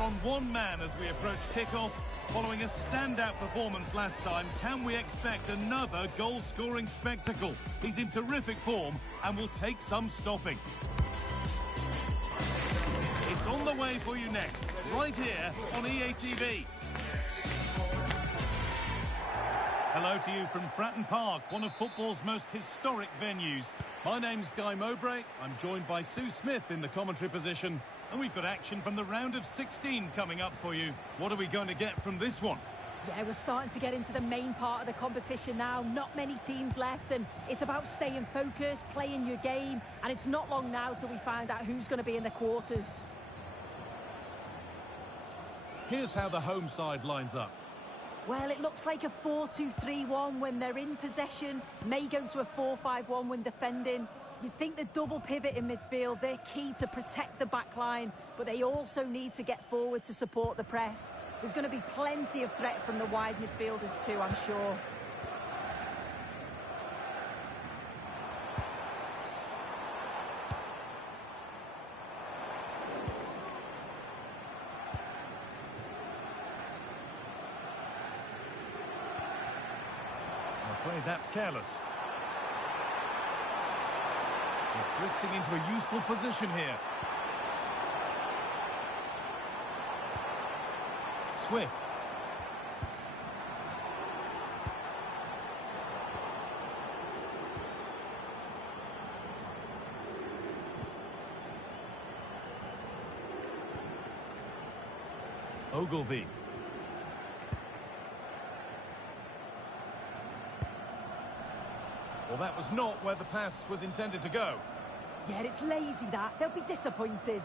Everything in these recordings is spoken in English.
We're on one man as we approach kick-off. Following a standout performance last time, can we expect another goal-scoring spectacle? He's in terrific form and will take some stopping. It's on the way for you next, right here on EA TV. Hello to you from Fratton Park, one of football's most historic venues. My name's Guy Mowbray. I'm joined by Sue Smith in the commentary position. And we've got action from the round of 16 coming up for you. What are we going to get from this one? Yeah, we're starting to get into the main part of the competition now. Not many teams left, and it's about staying focused, playing your game. And it's not long now till we find out who's going to be in the quarters. Here's how the home side lines up. Well, it looks like a 4-2-3-1 when they're in possession. May go to a 4-5-1 when defending. You'd think the double pivot in midfield, they're key to protect the back line, but they also need to get forward to support the press. There's going to be plenty of threat from the wide midfielders too, I'm sure. I'm afraid that's careless. He's drifting into a useful position here. Swift. Ogilvy. Well, that was not where the pass was intended to go. Yeah, it's lazy that. They'll be disappointed.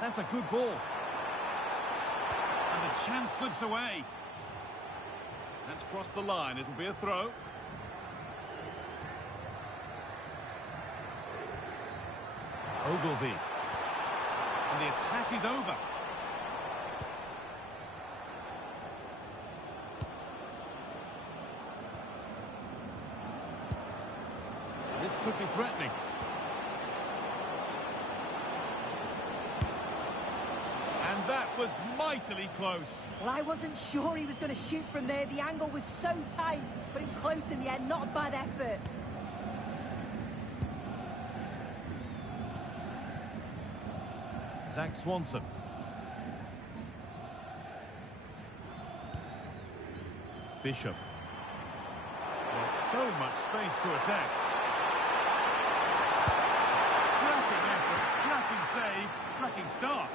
That's a good ball. And the chance slips away. That's crossed the line. It'll be a throw. Ogilvy. And the attack is over. This could be threatening. And that was mightily close. Well, I wasn't sure he was going to shoot from there. The angle was so tight, but it was close in the end. Not a bad effort. Zach Swanson. Bishop. There's so much space to attack. Cracking effort, cracking save, cracking start.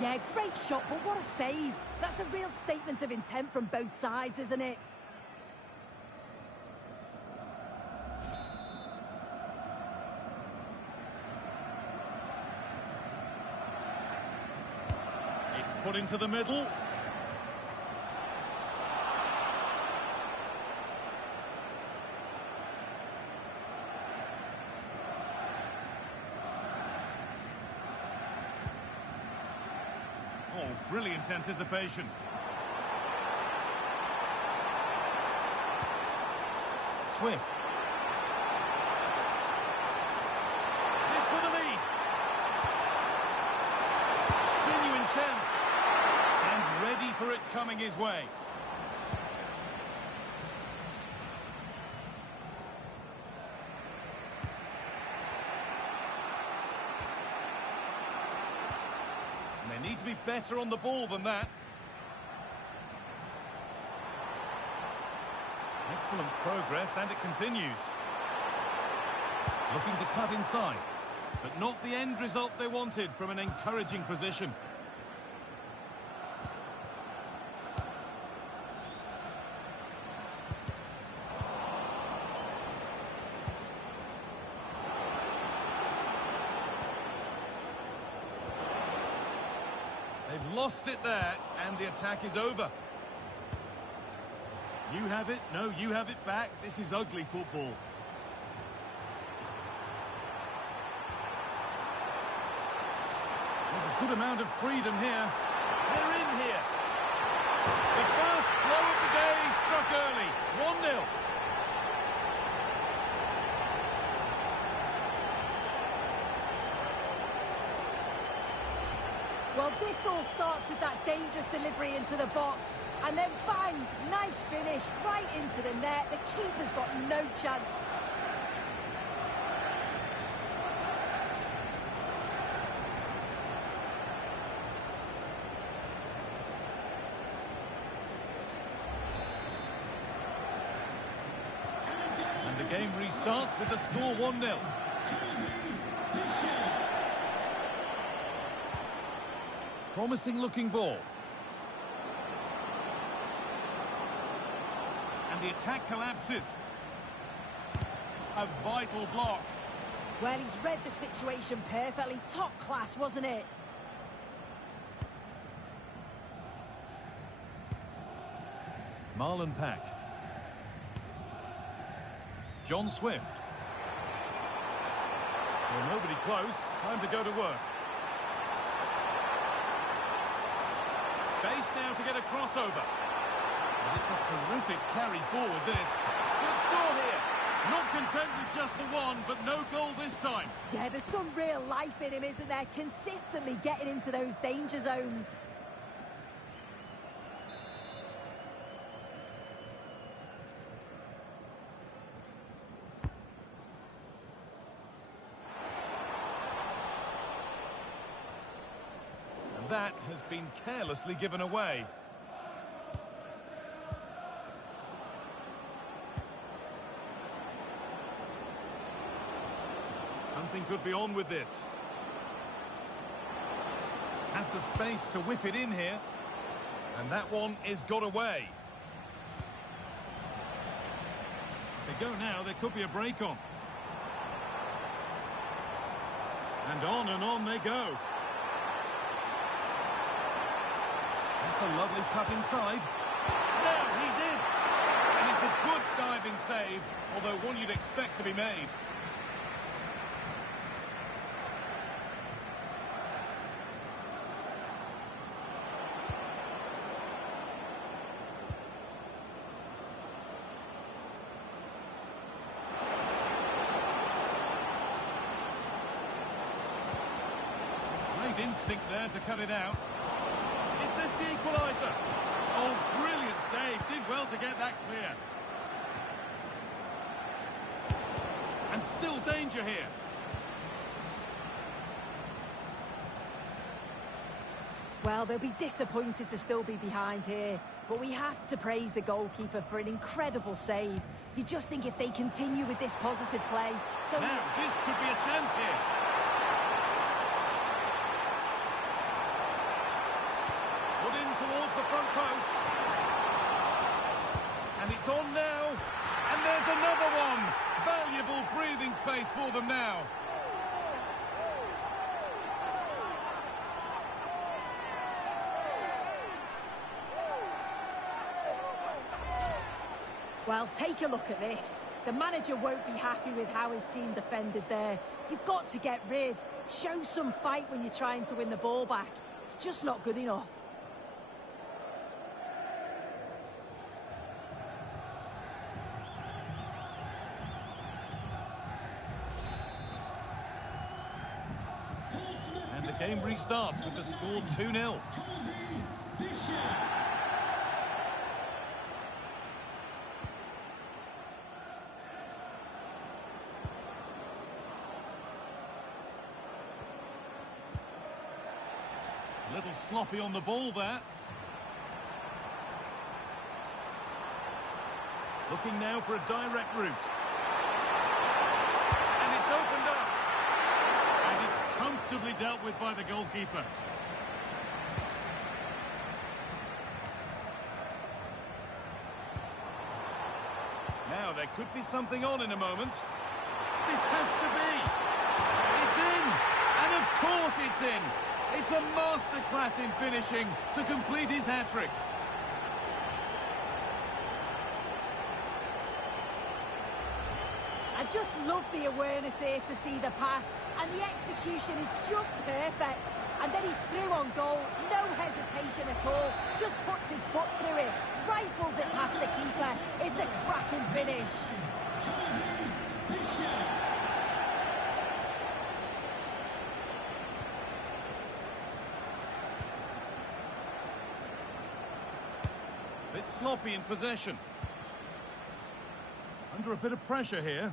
Yeah, great shot, but what a save. That's a real statement of intent from both sides, isn't it? Put into the middle. Oh, brilliant anticipation. Swift. This for the lead. Genuine chance. Ready for it coming his way. And they need to be better on the ball than that. Excellent progress, and it continues. Looking to cut inside, but not the end result they wanted from an encouraging position. They've lost it there, and the attack is over. You have it, no, you have it back. This is ugly football. There's a good amount of freedom here. They're in here. The first blow of the day struck early. 1-0. Well, this all starts with that dangerous delivery into the box. And then bang, nice finish, right into the net. The keeper's got no chance. And the game restarts with the score 1-0. Promising looking ball. And the attack collapses. A vital block. Well, he's read the situation perfectly. Top class, wasn't it? Marlon Pack. John Swift. Well, nobody close. Time to go to work. Space now to get a crossover. And it's a terrific carry forward, this. Should score here. Not content with just the one, but no goal this time. Yeah, there's some real life in him, isn't there? Consistently getting into those danger zones. That has been carelessly given away. Something could be on with this. Has the space to whip it in here. And that one is got away. If they go now, there could be a break on. And on they go. That's a lovely cut inside. Now he's in. And it's a good diving save, although one you'd expect to be made. Great instinct there to cut it out. Is this the equaliser? Oh, brilliant save. Did well to get that clear. And still danger here. Well, they'll be disappointed to still be behind here. But we have to praise the goalkeeper for an incredible save. You just think if they continue with this positive play... So now, this could be a chance here. Put in towards the front post. And it's on now. And there's another one. Valuable breathing space for them now. Well, take a look at this. The manager won't be happy with how his team defended there. You've got to get rid. Show some fight when you're trying to win the ball back. It's just not good enough. And the game restarts with the score 2-0. A little sloppy on the ball there. Looking now for a direct route. And it's opened up. And it's comfortably dealt with by the goalkeeper. Now there could be something on in a moment. This has to be. It's in. And of course it's in. It's a masterclass in finishing to complete his hat-trick. I just love the awareness here to see the pass, and the execution is just perfect. And then he's through on goal, no hesitation at all, just puts his foot through it, rifles it past the keeper. It's a cracking finish. sloppy in possession. Under a bit of pressure here.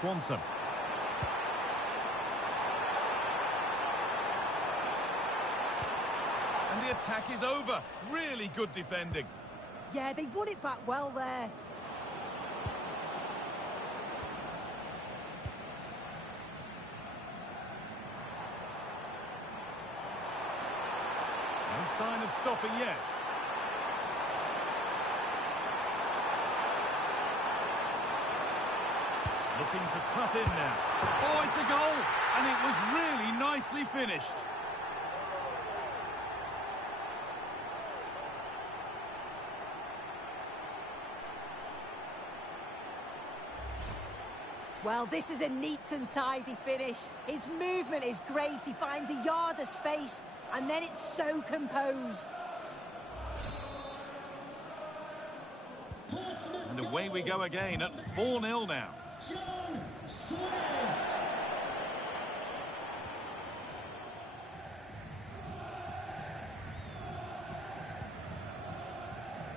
Swanson. And the attack is over. Really good defending. Yeah, they won it back well there. No sign of stopping yet. Looking to cut in now. Oh, it's a goal! And it was really nicely finished. Well, this is a neat and tidy finish. His movement is great. He finds a yard of space, and then it's so composed. And away we go again at 4-0 now.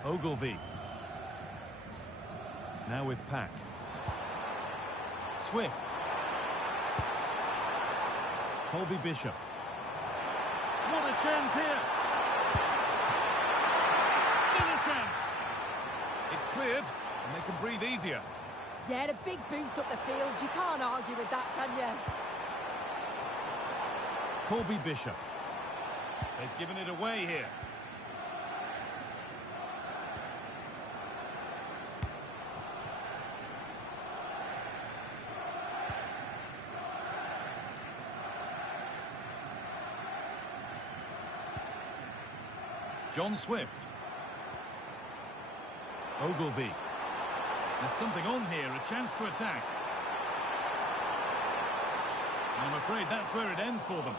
Ogilvy. Now with Pack. Swift. Colby Bishop. What a chance here. Still a chance. It's cleared, and they can breathe easier. Yeah, the big boots up the field. You can't argue with that, can you? Colby Bishop. They've given it away here. John Swift. Ogilvy. There's something on here, a chance to attack. And I'm afraid that's where it ends for them.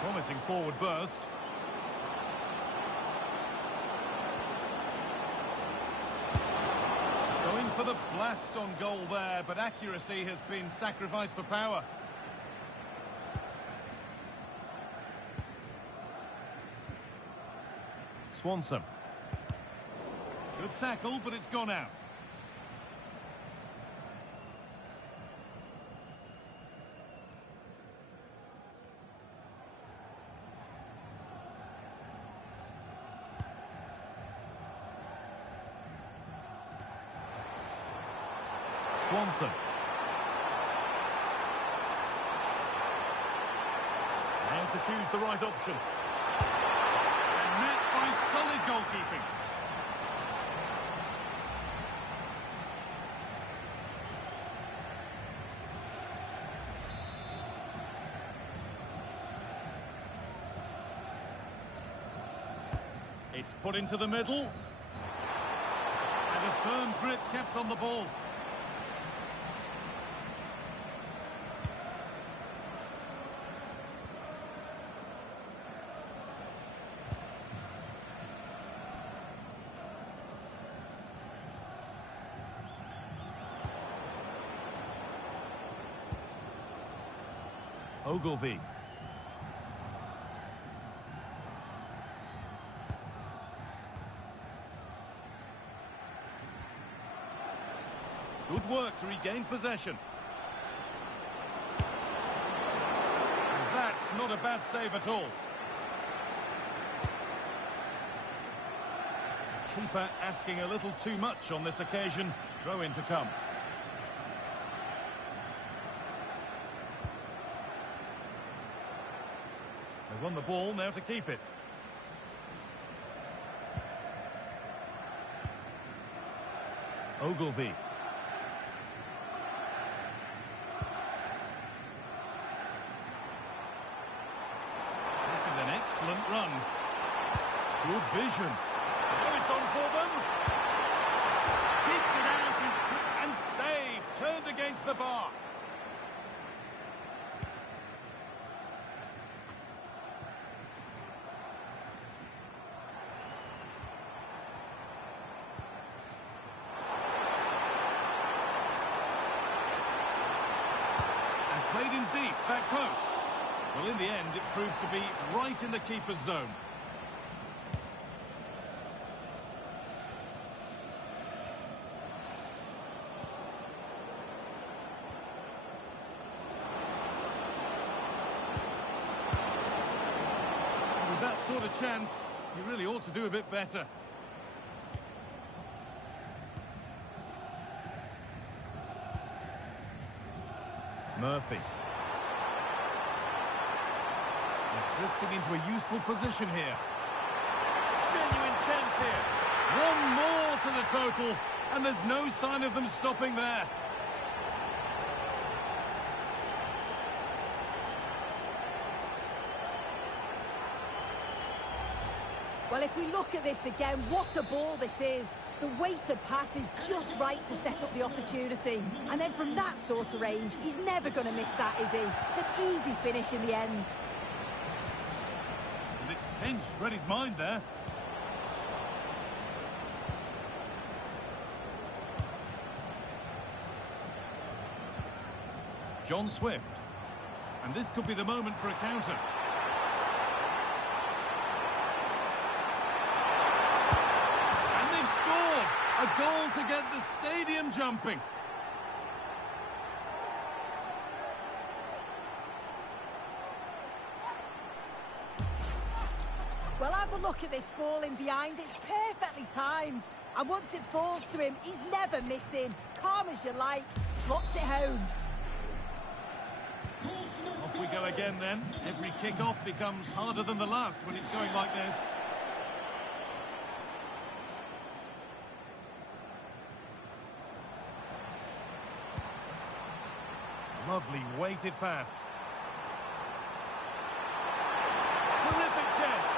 Promising forward burst. Going for the blast on goal there, but accuracy has been sacrificed for power. Swanson. Good tackle, but it's gone out. Swanson. And to choose the right option. Met by solid goalkeeping. It's put into the middle. And a firm grip kept on the ball. Ogilvy. Good work to regain possession. And that's not a bad save at all. The keeper asking a little too much on this occasion. Throw in to come. They've won the ball, now to keep it. Ogilvy. This is an excellent run. Good vision. Now it's on for them. Keeps it out and saved. Turned against the bar. Back post. Well, in the end, it proved to be right in the keeper's zone. With that sort of chance, you really ought to do a bit better. Murphy. He's drifting into a useful position here. Genuine chance here. One more to the total, and there's no sign of them stopping there. Well, if we look at this again, what a ball this is. The weighted pass is just right to set up the opportunity. And then from that sort of range, he's never going to miss that, is he? It's an easy finish in the end. And it's pinched, read his mind there. John Swift. And this could be the moment for a counter. A goal to get the stadium jumping. Well, have a look at this ball in behind. It's perfectly timed. And once it falls to him, he's never missing. Calm as you like, slots it home. Off we go again then. Every kick-off becomes harder than the last when it's going like this. Lovely weighted pass. Terrific chance.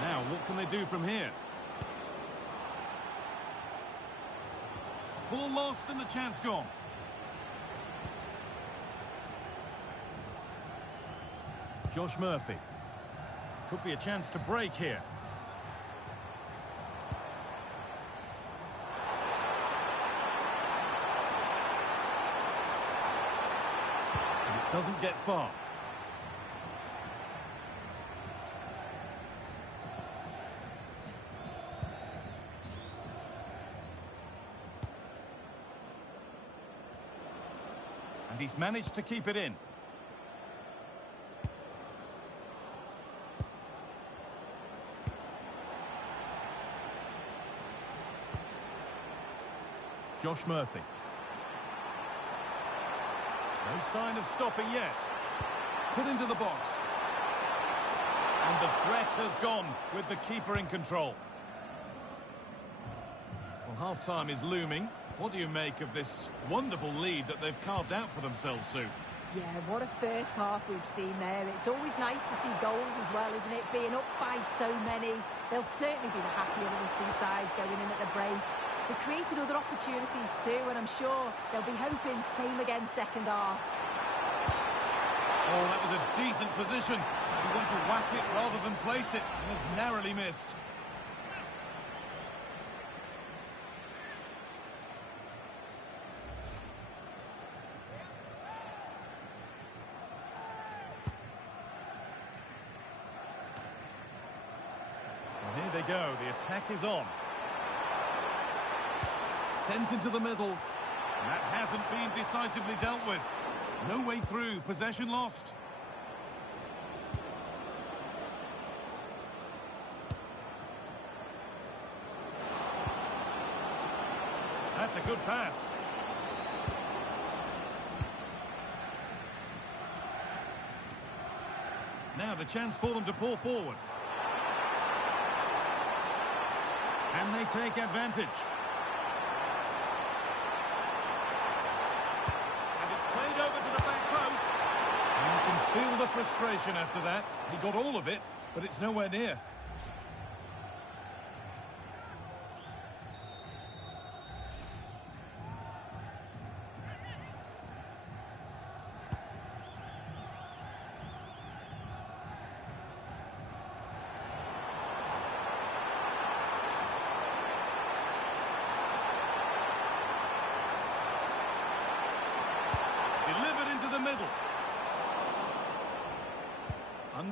Now, what can they do from here? Ball lost and the chance gone. Josh Murphy. Could be a chance to break here. And it doesn't get far. And he's managed to keep it in. Josh Murphy. No sign of stopping yet. Put into the box. And the threat has gone with the keeper in control. Well, half-time is looming. What do you make of this wonderful lead that they've carved out for themselves, Sue? Yeah, what a first half we've seen there. It's always nice to see goals as well, isn't it? Being up by so many. They'll certainly be the happier of the two sides going in at the break. They've created other opportunities too, and I'm sure they'll be hoping same again second half. Oh, that was a decent position. He went to whack it rather than place it, and has narrowly missed. Well, here they go. The attack is on. Sent into the middle. And that hasn't been decisively dealt with. No way through. Possession lost. That's a good pass. Now the chance for them to pour forward. Can they take advantage? Feel the frustration after that. He got all of it, but it's nowhere near.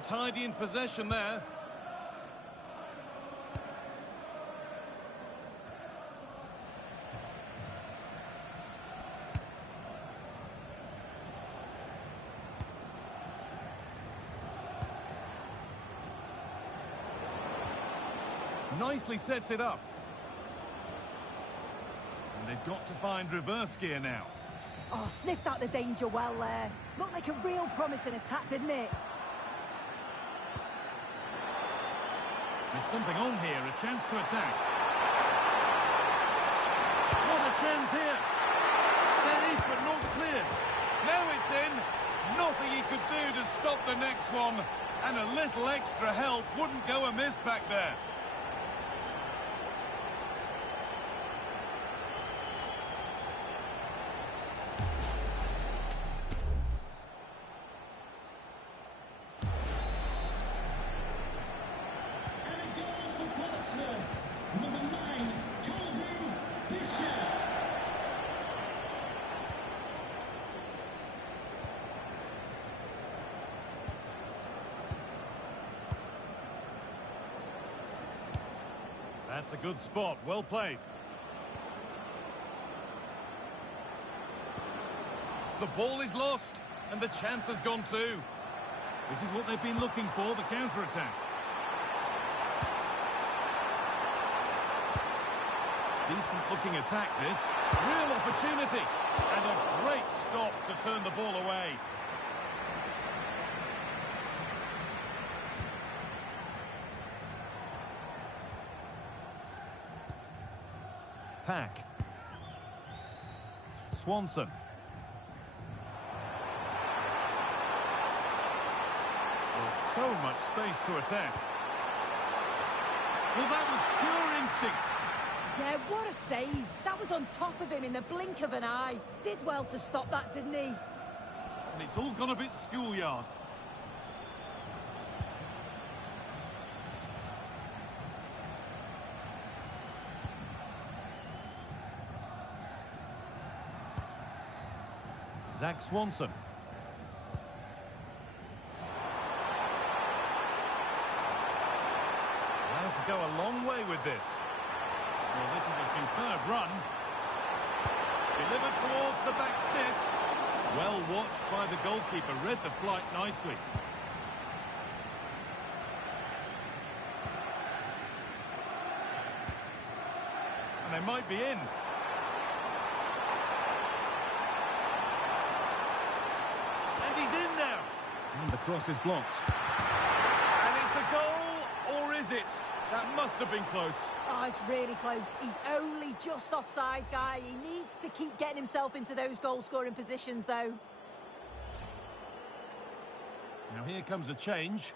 untidy in possession there. Nicely sets it up. And they've got to find reverse gear now. Oh, sniffed out the danger well there. Looked like a real promising attack, didn't it? There's something on here, a chance to attack. What a chance here. Saved but not cleared. Now it's in. Nothing he could do to stop the next one. And a little extra help wouldn't go amiss back there. That's a good spot, well played. The ball is lost, and the chance has gone too. This is what they've been looking for, the counter-attack. Decent-looking attack, this. Real opportunity, and a great stop to turn the ball away. Pack. Swanson. Well, so much space to attack. Well, that was pure instinct. Yeah, what a save. That was on top of him in the blink of an eye. Did well to stop that, didn't he? And it's all gone a bit schoolyard. Zach Swanson. Allowed to go a long way with this. Well, this is a superb run. Delivered towards the back stick. Well watched by the goalkeeper. Read the flight nicely. And they might be in. And the cross is blocked. And it's a goal, or is it? That must have been close. Oh, it's really close. He's only just offside, Guy. He needs to keep getting himself into those goal-scoring positions, though. Now here comes a change.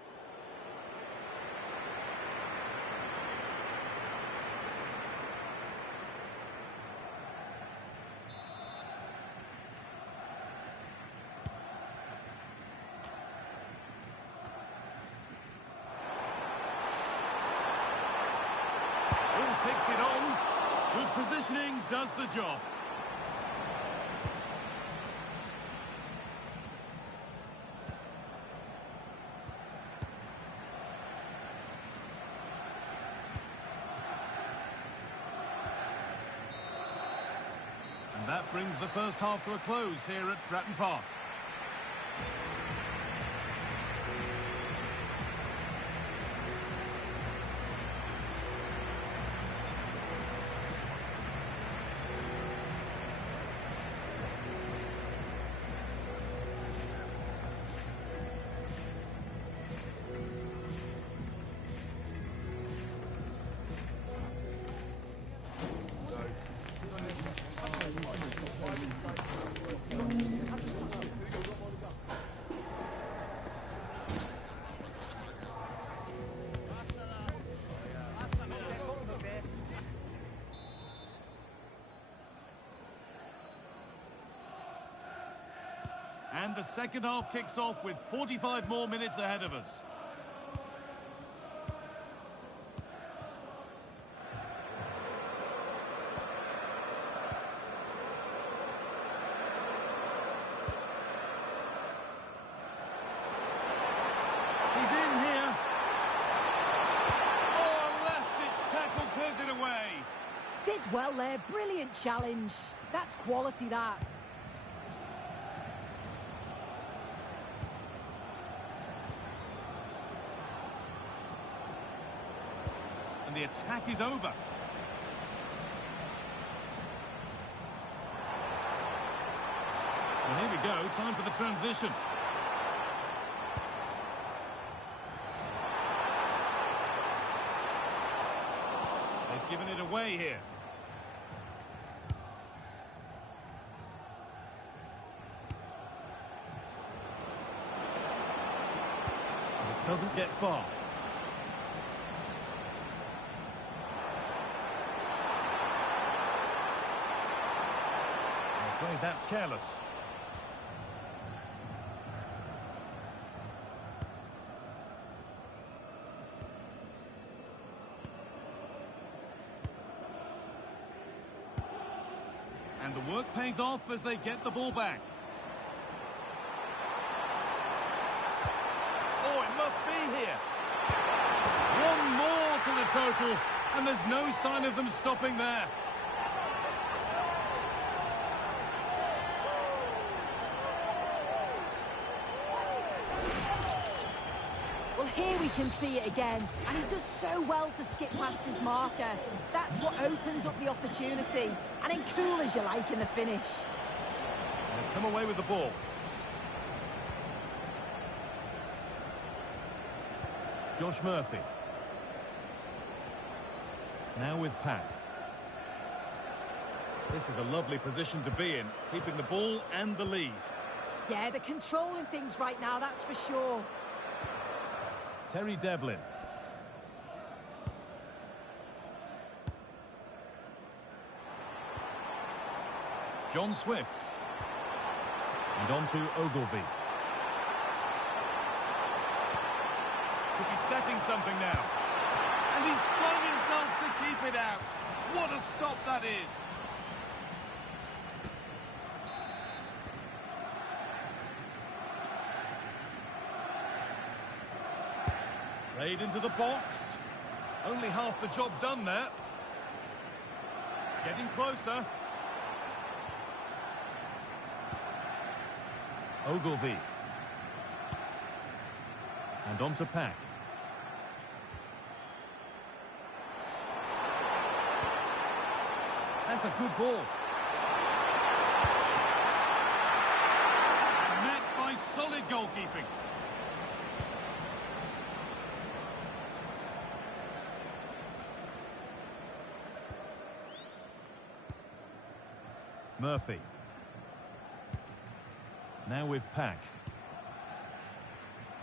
Takes it on. Good positioning does the job. And that brings the first half to a close here at Fratton Park. And the second half kicks off with 45 more minutes ahead of us. He's in. Blocked well there, brilliant challenge. That's quality, that. And the attack is over. Well, here we go, time for the transition. They've given it away here. It doesn't get far. I'm afraid that's careless. And the work pays off as they get the ball back. Oh, it must be here. One more to the total, and there's no sign of them stopping there. Well, here we can see it again, and he does so well to skip past his marker. That's what opens up the opportunity, and then cool as you like in the finish. They've come away with the ball. Josh Murphy. Now with Pack. This is a lovely position to be in, keeping the ball and the lead. Yeah, they're controlling things right now, that's for sure. Terry Devlin. John Swift. And on to Ogilvie. Could be setting something now. And he's flung himself to keep it out. What a stop that is. Played into the box. Only half the job done there. Getting closer. Ogilvie. And on to Pack. That's a good ball. Met by solid goalkeeping. Murphy. Now with Pack.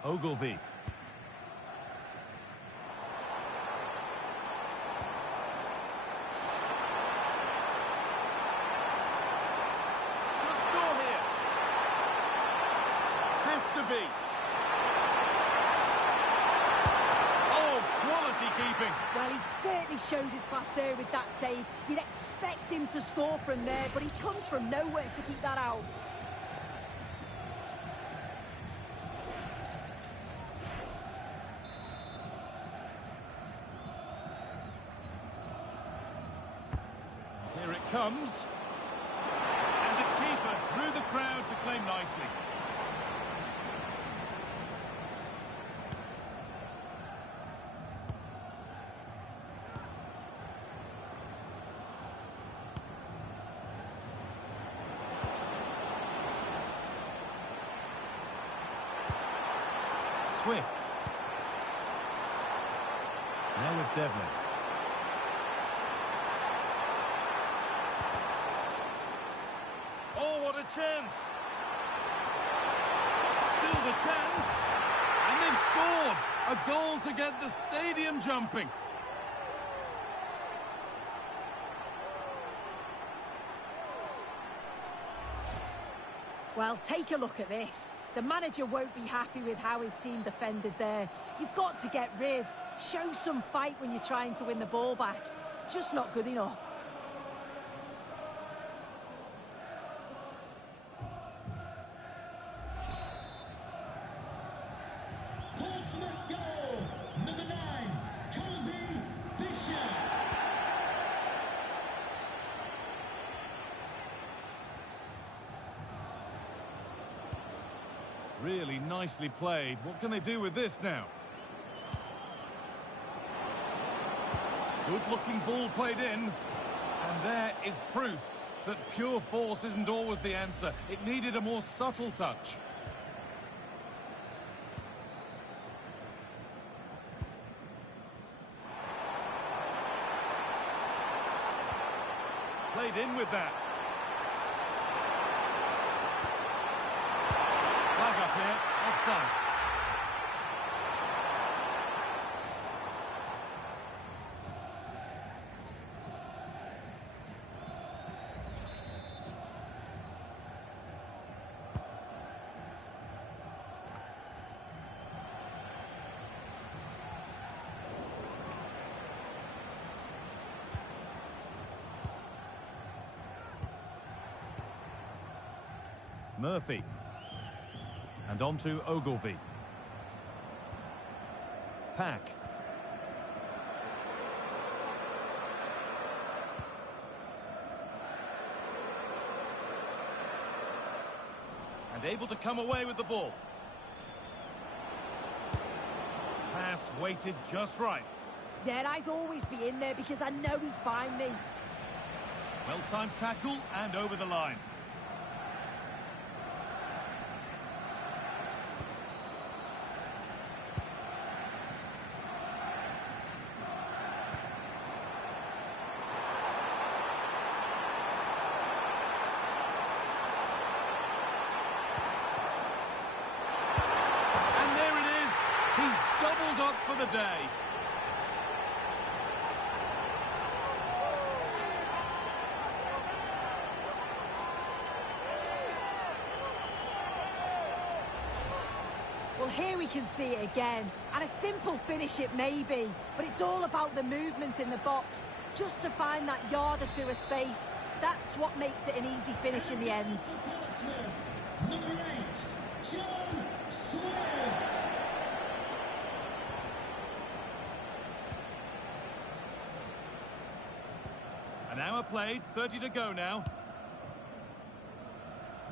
Ogilvie. Should score here. Has to be. Oh, quality keeping. Well, he certainly showed his class there with that save. You'd expect him to score from there, but he comes from nowhere to keep that out. Here it comes. And the keeper through the crowd to claim nicely. Swift. Now with Devlin. Oh, what a chance! Still the chance. And they've scored! A goal to get the stadium jumping. Well, take a look at this. The manager won't be happy with how his team defended there. You've got to get rid. Show some fight when you're trying to win the ball back. It's just not good enough. Really nicely played. What can they do with this now? Good-looking ball played in. And there is proof that pure force isn't always the answer. It needed a more subtle touch. Played in with that. Flag up here, offside. Murphy. And on to Ogilvie. Pack. And able to come away with the ball. Pass weighted just right. Yeah, I'd always be in there because I know he'd find me. Well-timed tackle and over the line. He's doubled up for the day. Well, here we can see it again. And a simple finish it may be, but it's all about the movement in the box. Just to find that yard or two of space, that's what makes it an easy finish in the end. Number 8, John Swift. An hour played, 30 to go now.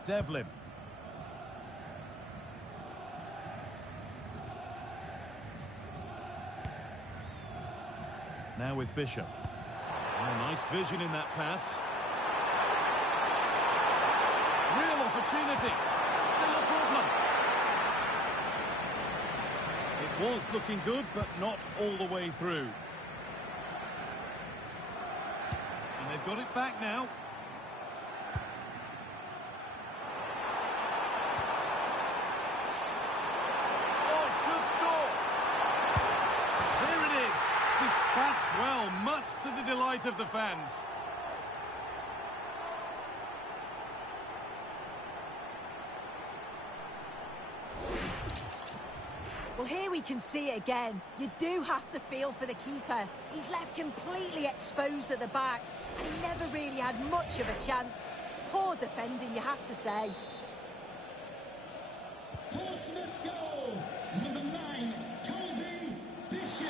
Devlin. Now with Bishop. Oh, nice vision in that pass. Real opportunity. Still a problem. It was looking good, but not all the way through. And they've got it back now. Oh, should score. There it is. Dispatched well, much to the delight of the fans. Well, here we can see it again. You do have to feel for the keeper. He's left completely exposed at the back, and he never really had much of a chance. It's poor defending, you have to say. Portsmouth goal. Number 9, Colby Bishop.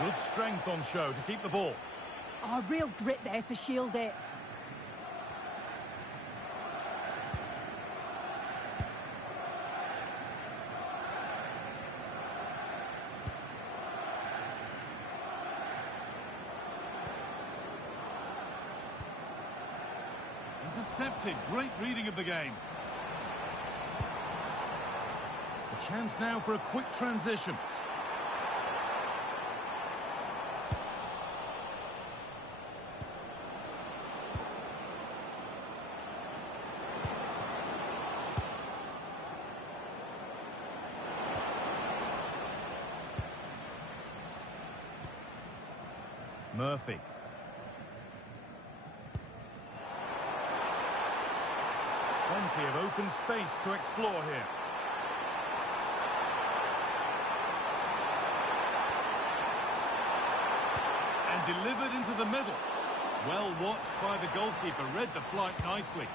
Good strength on show to keep the ball. Oh, real grit there to shield it. Intercepted. Great reading of the game. A chance now for a quick transition. Murphy. Plenty of open space to explore here. And delivered into the middle. Well watched by the goalkeeper, read the flight nicely.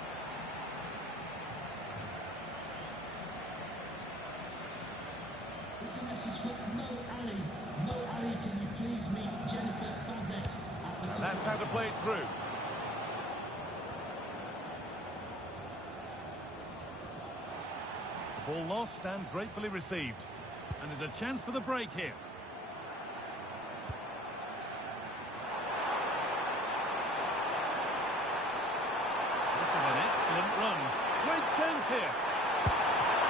It's a message from Mo Ali. Mo Ali, can you please meet Jennifer Bazet at the And that's how to play it through. Ball lost and gratefully received. And there's a chance for the break here. This is an excellent run. Great chance here.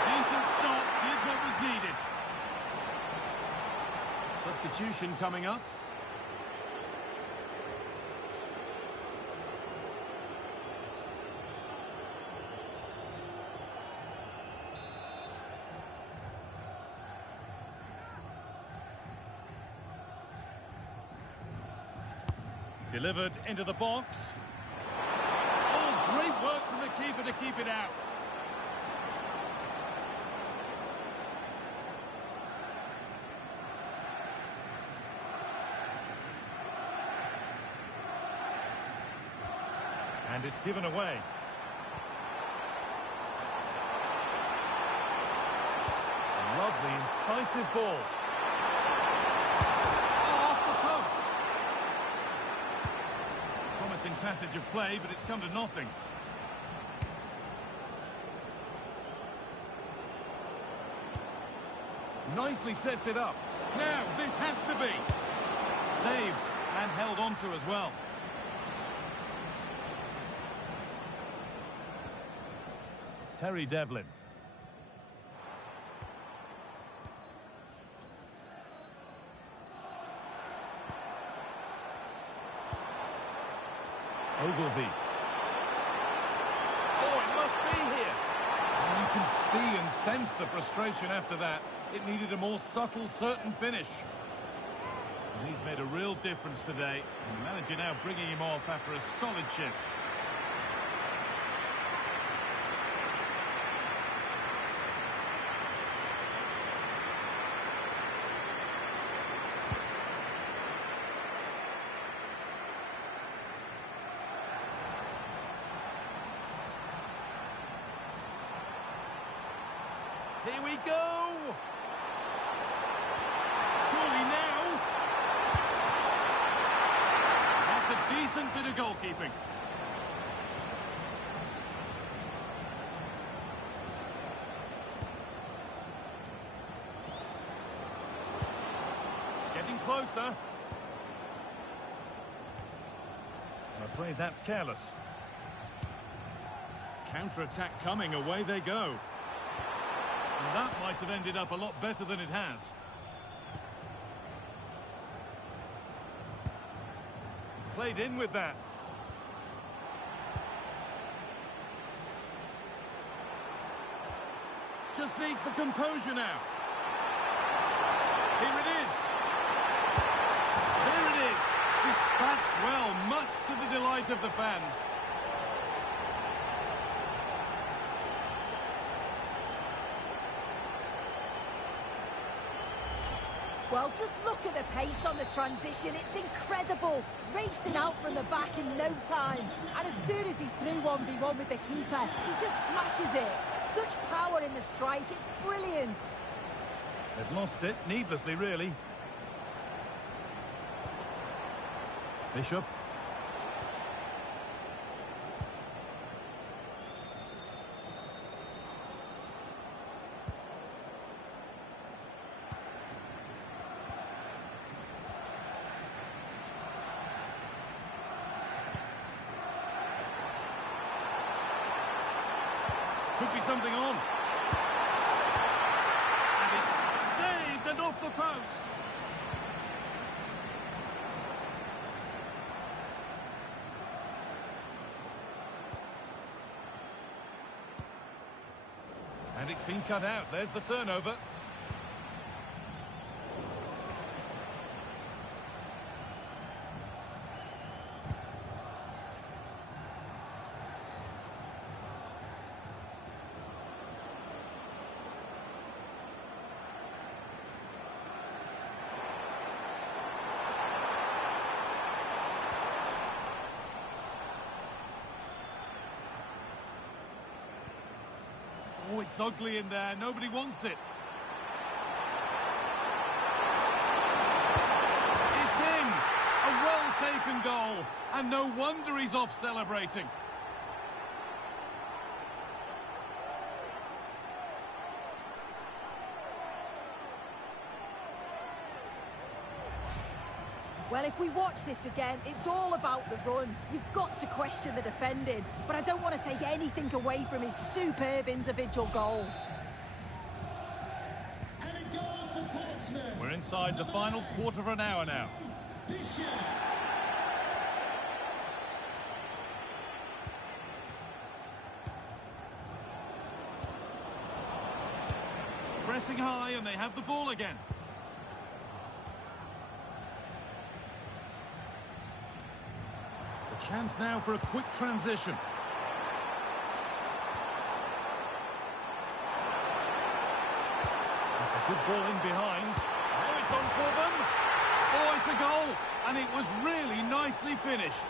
Decent stop, did what was needed. Substitution coming up. Delivered into the box. Oh, great work from the keeper to keep it out. And it's given away. A lovely, incisive ball. Oh, off the post. Promising passage of play, but it's come to nothing. Nicely sets it up. Now, this has to be. Saved and held on to as well. Terry Devlin. Ogilvy. Oh, it must be here. And you can see and sense the frustration after that. It needed a more subtle, certain finish. And he's made a real difference today. And the manager now bringing him off after a solid shift. Here we go! Surely now! That's a decent bit of goalkeeping. Getting closer. I'm afraid that's careless. Counter-attack coming, away they go. And that might have ended up a lot better than it has. Played in with that. Just needs the composure now. Here it is. There it is. Dispatched well, much to the delight of the fans. Well, just look at the pace on the transition. It's incredible. Racing out from the back in no time. And as soon as he's through 1v1 with the keeper, he just smashes it. Such power in the strike. It's brilliant. They've lost it, needlessly, really. Bishop. Could be something on. And it's saved and off the post. And it's been cut out. There's the turnover. Oh, it's ugly in there. Nobody wants it. It's in. A well-taken goal. And no wonder he's off celebrating. Well, if we watch this again, it's all about the run. You've got to question the defending, but I don't want to take anything away from his superb individual goal. And a goal for Portsmouth. We're inside the final quarter of an hour now. Bishop. Pressing high and they have the ball again. The chance now for a quick transition. That's a good ball in behind. Now it's on for them. Oh, it's a goal. And it was really nicely finished.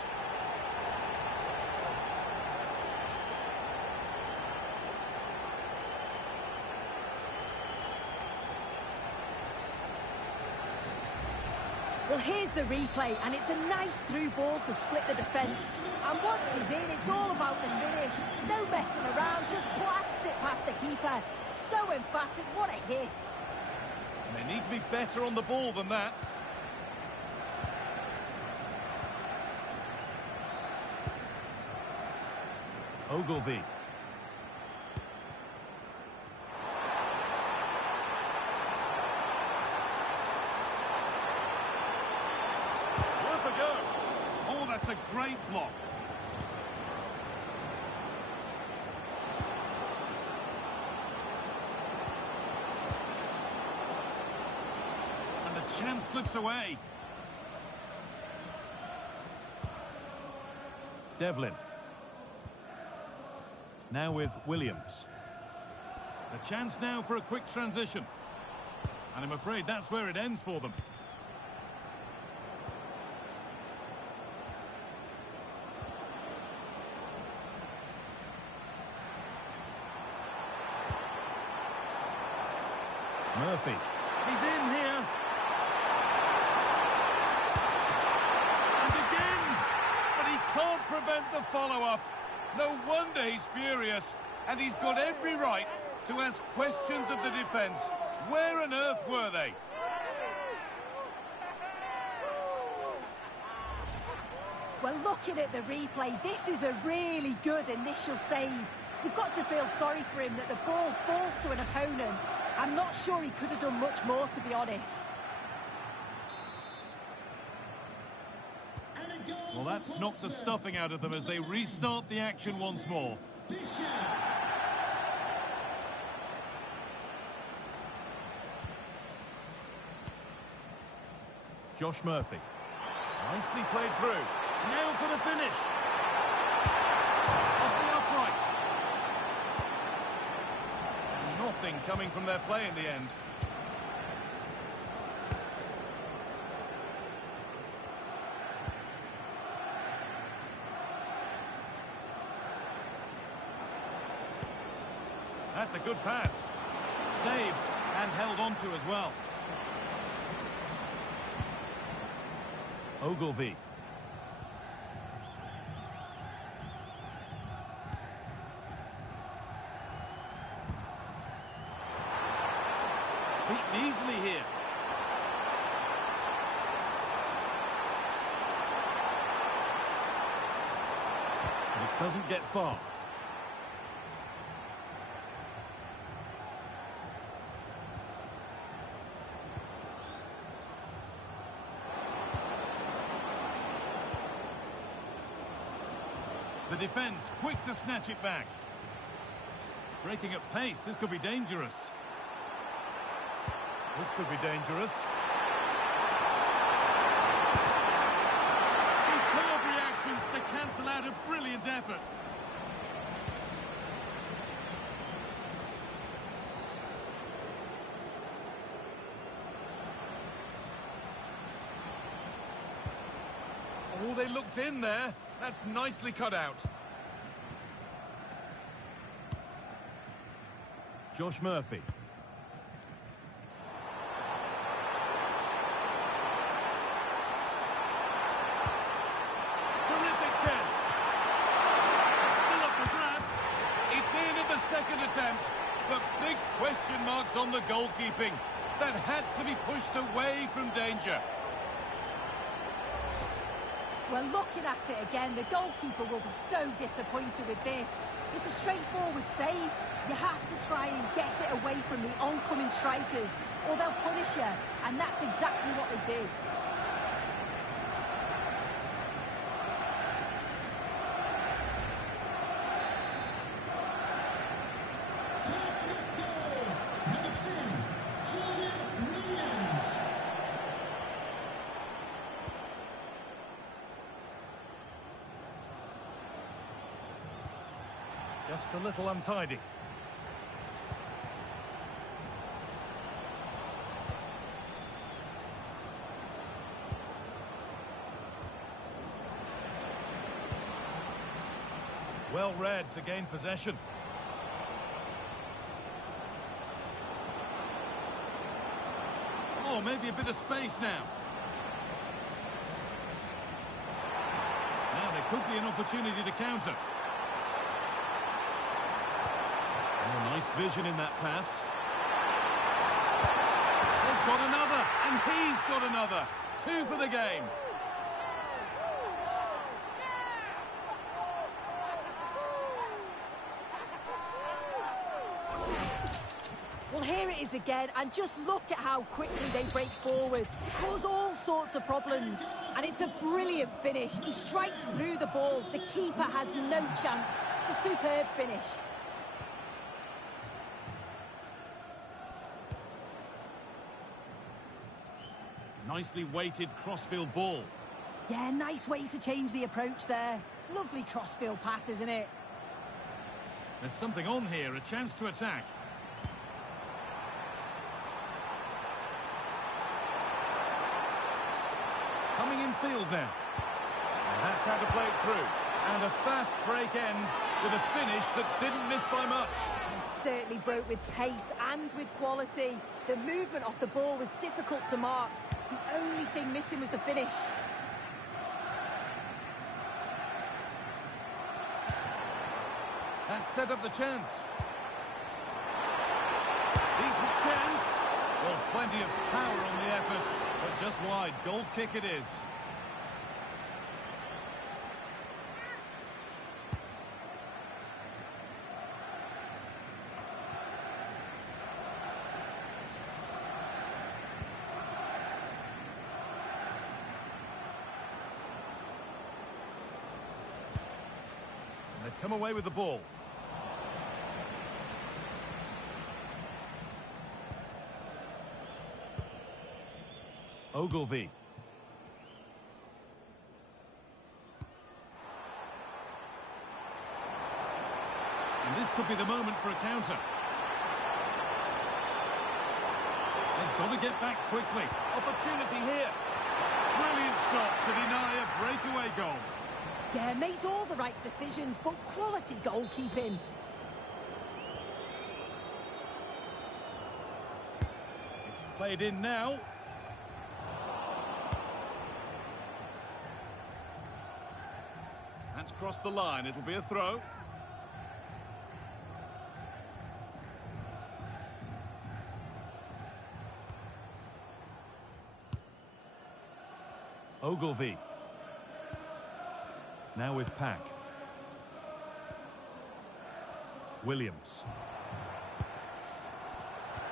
Well, here's the replay, and it's a nice through ball to split the defence. And once he's in, it's all about the finish. No messing around, just blast it past the keeper. So emphatic, what a hit. And they need to be better on the ball than that. Ogilvy. Worth a go. Oh, that's a great block. And the chance slips away. Devlin. Now with Williams. A chance now for a quick transition. And I'm afraid that's where it ends for them. Murphy. He's in here. And again! But he can't prevent the follow-up. No wonder he's furious, and he's got every right to ask questions of the defence. Where on earth were they? Well, looking at the replay, this is a really good initial save. You've got to feel sorry for him that the ball falls to an opponent. I'm not sure he could have done much more, to be honest. Well, that's knocked the stuffing out of them as they restart the action once more. Josh Murphy. Nicely played through. Now for the finish. Off the upright. Nothing coming from their play in the end. That's a good pass. Saved and held on to as well. Ogilvy. Beaten easily here. But it doesn't get far. The defence quick to snatch it back. Breaking at pace, this could be dangerous. This could be dangerous. Superb reactions to cancel out a brilliant effort. Oh, they looked in there. That's nicely cut out. Josh Murphy. Terrific chance. Still up for grabs. It's in at the second attempt, but big question marks on the goalkeeping. That had to be pushed away from danger. Well, looking at it again, the goalkeeper will be so disappointed with this. It's a straightforward save. You have to try and get it away from the oncoming strikers, or they'll punish you, and that's exactly what they did. Portsmouth goal, number 2, Jordan Williams. Just a little untidy. Well read to gain possession. Oh, maybe a bit of space now. Now there could be an opportunity to counter. Oh, nice vision in that pass. They've got another, and he's got another. 2 for the game. Well, here it is again, and just look at how quickly they break forward. Cause all sorts of problems. And it's a brilliant finish. He strikes through the ball. The keeper has no chance. It's a superb finish. Nicely weighted crossfield ball. Yeah, nice way to change the approach there. Lovely crossfield pass, isn't it? There's something on here, a chance to attack. Coming in field now. And that's how to play it through. And a fast break ends with a finish that didn't miss by much. He certainly broke with pace and with quality. The movement off the ball was difficult to mark. The only thing missing was the finish. That set up the chance. Decent chance. Well, plenty of power on the effort, but just wide. Goal kick it is. And they've come away with the ball. Ogilvy. And this could be the moment for a counter. They've got to get back quickly. Opportunity here. Brilliant stop to deny a breakaway goal. Yeah, made all the right decisions, but quality goalkeeping. It's played in now. That's crossed the line. It'll be a throw. Ogilvy. Now with Pack. Williams.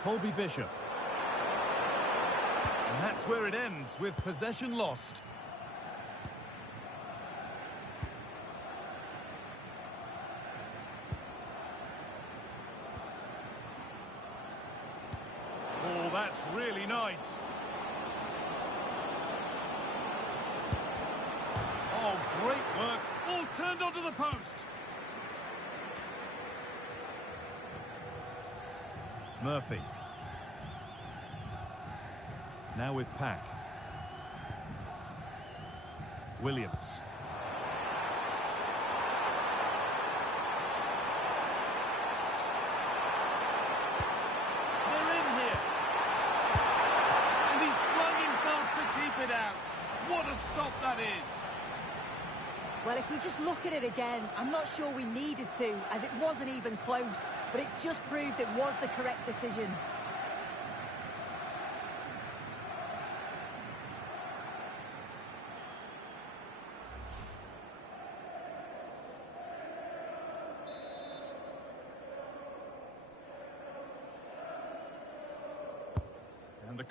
Colby Bishop. And that's where it ends, with possession lost. Oh, that's really nice. Oh, great work. All turned onto the post. Murphy. Now with Pack. Williams. They're in here. And he's flung himself to keep it out. What a stop that is. Well, if we just look at it again, I'm not sure we needed to, as it wasn't even close. But it's just proved it was the correct decision.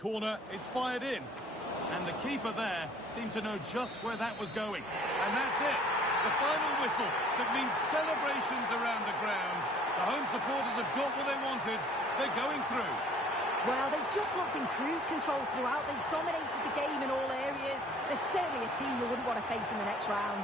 corner is fired in. And the keeper there seemed to know just where that was going. And that's it. The final whistle that means celebrations around the ground. The home supporters have got what they wanted. They're going through. Well, they just looked in cruise control throughout. They dominated the game in all areas. They're certainly a team you wouldn't want to face in the next round.